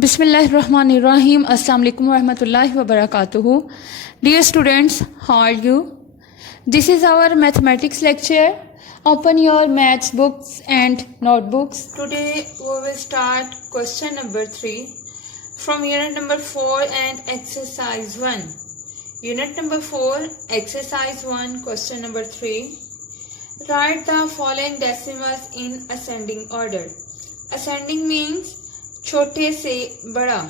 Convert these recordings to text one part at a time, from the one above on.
Bismillahirrahmanirrahim. Assalamu alaikum warahmatullahi wabarakatuh. Dear students, how are you? This is our mathematics lecture. Open your maths books and notebooks. Today we will start question number 3 from unit number 4 and exercise 1. Unit number 4, exercise 1, question number 3. Write the following decimals in ascending order. Ascending means छोटे से बड़ा.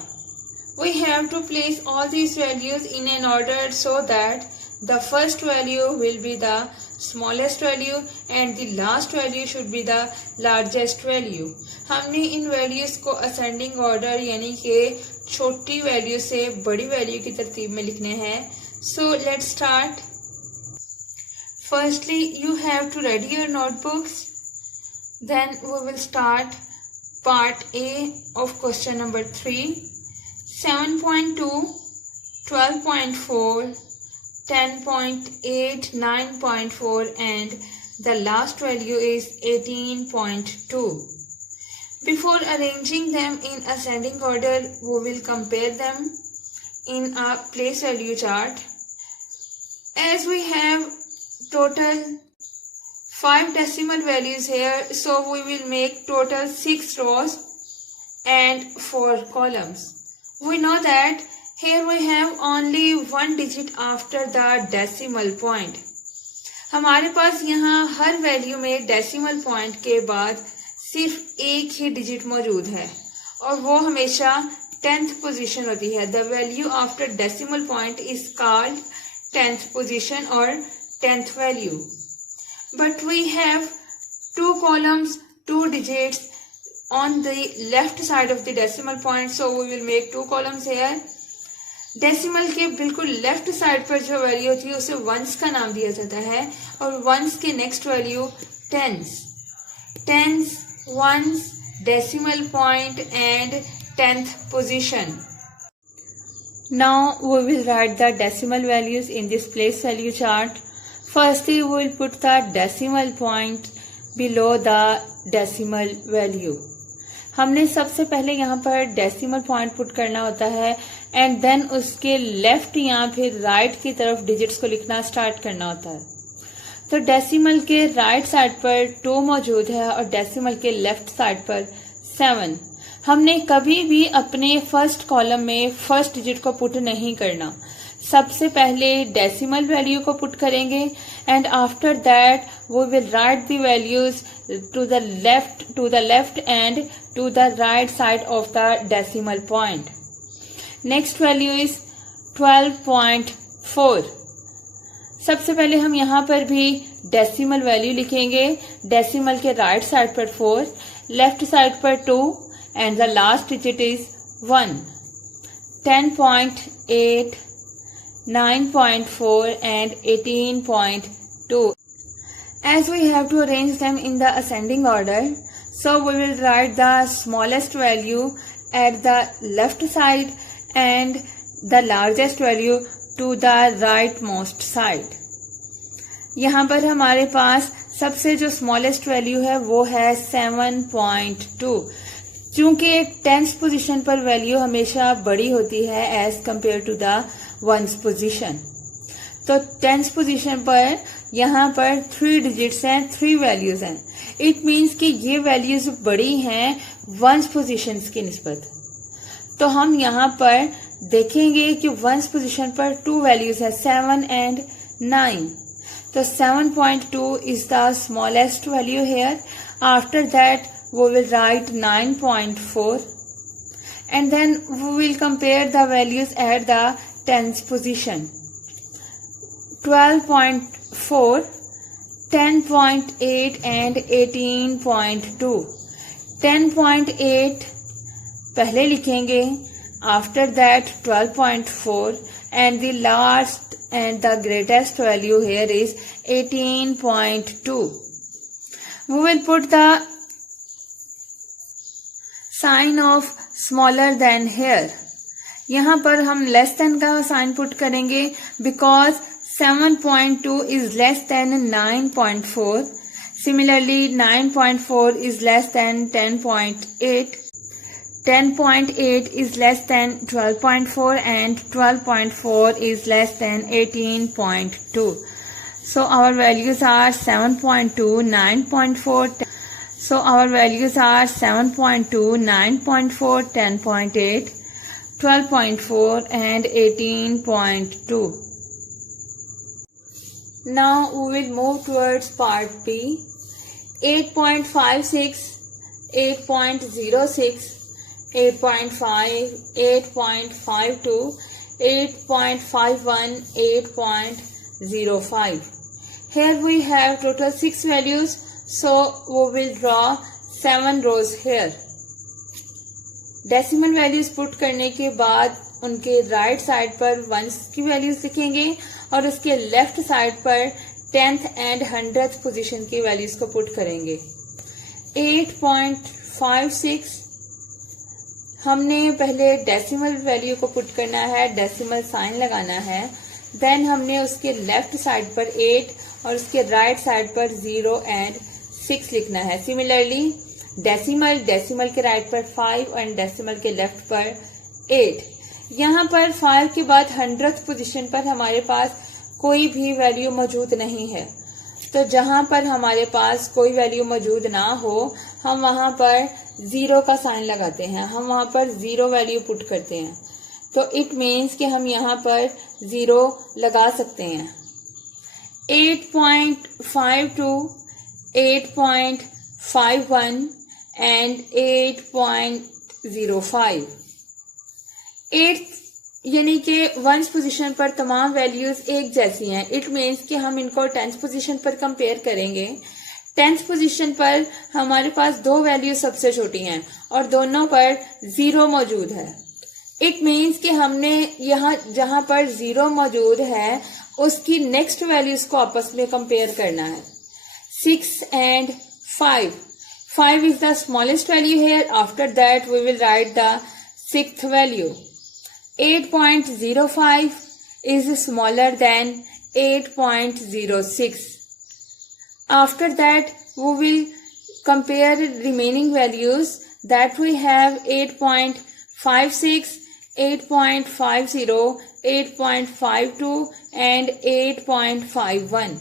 We have to place all these values in an order so that the first value will be the smallest value and the last value should be the largest value. हमने इन values को ascending order यानी कि छोटी value से बड़ी value की तरतीब में लिखने हैं. So let's start. Firstly, you have to ready your notebooks. Then we will start Part A of question number 3, 7.2, 12.4, 10.8, 9.4 and the last value is 18.2. Before arranging them in ascending order, we will compare them in a place value chart. As we have total 5 decimal values here, so we will make total 6 rows and 4 columns. We know that here we have only 1 digit after the decimal point. हमारे पास यहाँ हर वैल्यू में decimal point के बाद सिर्फ एक ही डिजिट मौजूद है और वो हमेशा 10th पोजीशन होती है. The value after decimal point is called 10th position और 10th value. But we have 2 columns, 2 digits on the left side of the decimal point, so we will make 2 columns here. Decimal के बिल्कुल left side पर जो वैल्यू होती है उसे वंस का नाम दिया जाता है और वंस के next value tens. Tens, ones, decimal point and 10th position. Now we will write the decimal values in this place value chart. Firstly, we will put the decimal point below the decimal value. हमने सबसे पहले यहाँ पर decimal point put करना होता है and then उसके लेफ्ट या फिर राइट की तरफ डिजिट्स को लिखना स्टार्ट करना होता है. तो डेसिमल के राइट साइड पर 2 मौजूद है और डेसिमल के लेफ्ट साइड पर 7. हमने कभी भी अपने फर्स्ट कॉलम में फर्स्ट डिजिट को पुट नहीं करना. सबसे पहले डेसिमल वैल्यू को पुट करेंगे and after that we will write the values to the left and to the right side of the decimal point. Next value is 12.4. सबसे पहले हम यहाँ पर भी डेसिमल वैल्यू लिखेंगे. डेसिमल के राइट साइड पर 4, लेफ्ट साइड पर 2 and the last digit is 1. 10.8, 9.4 and 18.2. As we have to arrange them in the ascending order, so we will write the smallest value at the left side and the largest value to the rightmost side. यहाँ पर हमारे पास सबसे जो smallest value है वो है 7.2. चूंकि 10th position पर वैल्यू हमेशा बड़ी होती है as compare to the 1st position. तो 10th पोजीशन पर यहाँ पर 3 डिजिट्स हैं, 3 वैल्यूज हैं. इट मीन्स कि ये वैल्यूज बड़ी हैं 1st पोजीशन की निस्बत. तो हम यहाँ पर देखेंगे कि 1st पोजीशन पर 2 वैल्यूज है 7 एंड 9. तो 7.2 is the smallest value here. After that we will write 9.4 and then we will compare the values at the 10th position. 12.4, 10.8 and 18.2. 10.8 पहले लिखेंगे, after that 12.4 and the last and the greatest value here is 18.2. We will put the sign of smaller than here. यहाँ पर हम less than का sign put करेंगे because 7.2 is less than 9.4. Similarly, 9.4 is less than 10.8. 10.8 is less than 12.4 and 12.4 is less than 18.2. So our values are 7.2, 9.4. So our values are 7.2, 9.4, 10.8, 12.4 and 18.2. Now we will move towards part B. 8.56, 8.06, 8.5, 8.52, 8.51, 8.05. Here we have total 6 values, so we will draw 7 rows here. Decimal values put करने के बाद उनके right side पर वंस की वैल्यूज लिखेंगे और उसके left side पर 10th एंड 100th पोजीशन की वैल्यूज को पुट करेंगे. 8.56 हमने पहले डेसिमल वैल्यू को पुट करना है, डेसिमल साइन लगाना है. देन हमने उसके लेफ्ट साइड पर 8 और उसके राइट साइड पर 0 एंड 6 लिखना है. सिमिलरली डेसिमल के राइट पर 5 एंड डेसिमल के लेफ्ट पर 8. यहाँ पर 5 के बाद 100th पोजीशन पर हमारे पास कोई भी वैल्यू मौजूद नहीं है. तो जहां पर हमारे पास कोई वैल्यू मौजूद ना हो हम वहां पर 0 का साइन लगाते हैं, हम वहां पर 0 वैल्यू पुट करते हैं. तो इट मीन्स कि हम यहाँ पर 0 लगा सकते हैं. 8.52, 8.51 एंड 8.05. 8 यानी कि 1st पोजीशन पर तमाम वैल्यूज एक जैसी हैं. इट मीन्स कि हम इनको 10th पोजीशन पर कंपेयर करेंगे. 10th पोजीशन पर हमारे पास 2 वैल्यू सबसे छोटी हैं और दोनों पर 0 मौजूद है. इट मीन्स कि हमने यहाँ जहां पर 0 मौजूद है उसकी नेक्स्ट वैल्यूज को आपस में कंपेयर करना है. 6 एंड 5. 5 is the smallest value here. After that we will write the 6th value. 8.05 is smaller than 8.06. After that we will compare remaining values that we have 8.56, 8.50, 8.52 and 8.51.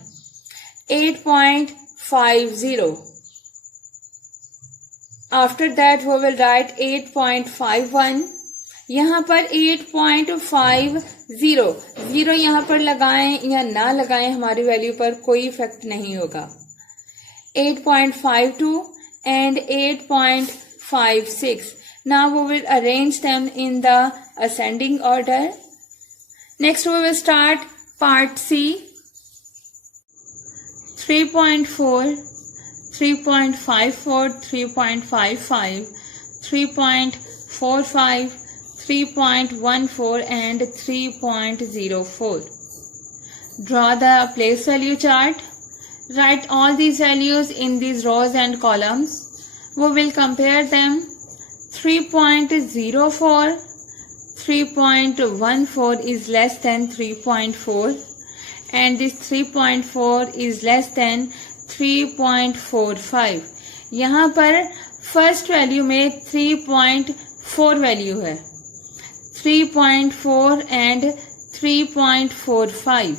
8.50. After that we will write 8.51. यहाँ पर 8.50 यहाँ पर लगाएं या ना लगाएं हमारी वैल्यू पर कोई इफेक्ट नहीं होगा. 8.52 and 8.56. Now we will arrange them in the ascending order. Next we will start part C. 3.4, 3.54, 3.55, 3.45, 3.14 and 3.04. Draw the place value chart. Write all these values in these rows and columns. We will compare them. 3.04, 3.14 is less than 3.4 and this 3.4 is less than 3.45. यहाँ पर first value में 3.4 वैल्यू है. 3.4 and 3.45.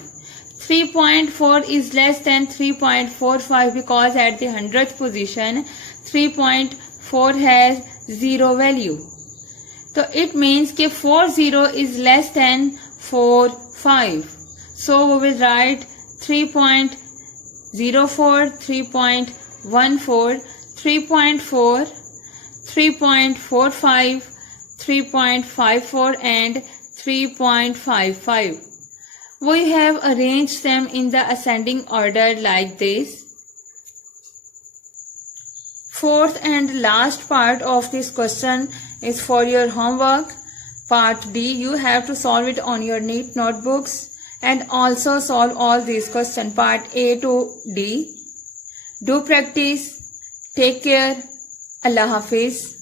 3.4 is less than 3.45 because at the 100th position 3.4 has 0 value. So it means कि 40 is less than 45. So we will write 3.04, 3.14, 3.4, 3.45, 3.54 and 3.55. We have arranged them in the ascending order like this. Fourth and last part of this question is for your homework. Part D, you have to solve it on your neat notebooks and also solve all these questions part A to D. Do practice. Take care. Allah Hafiz.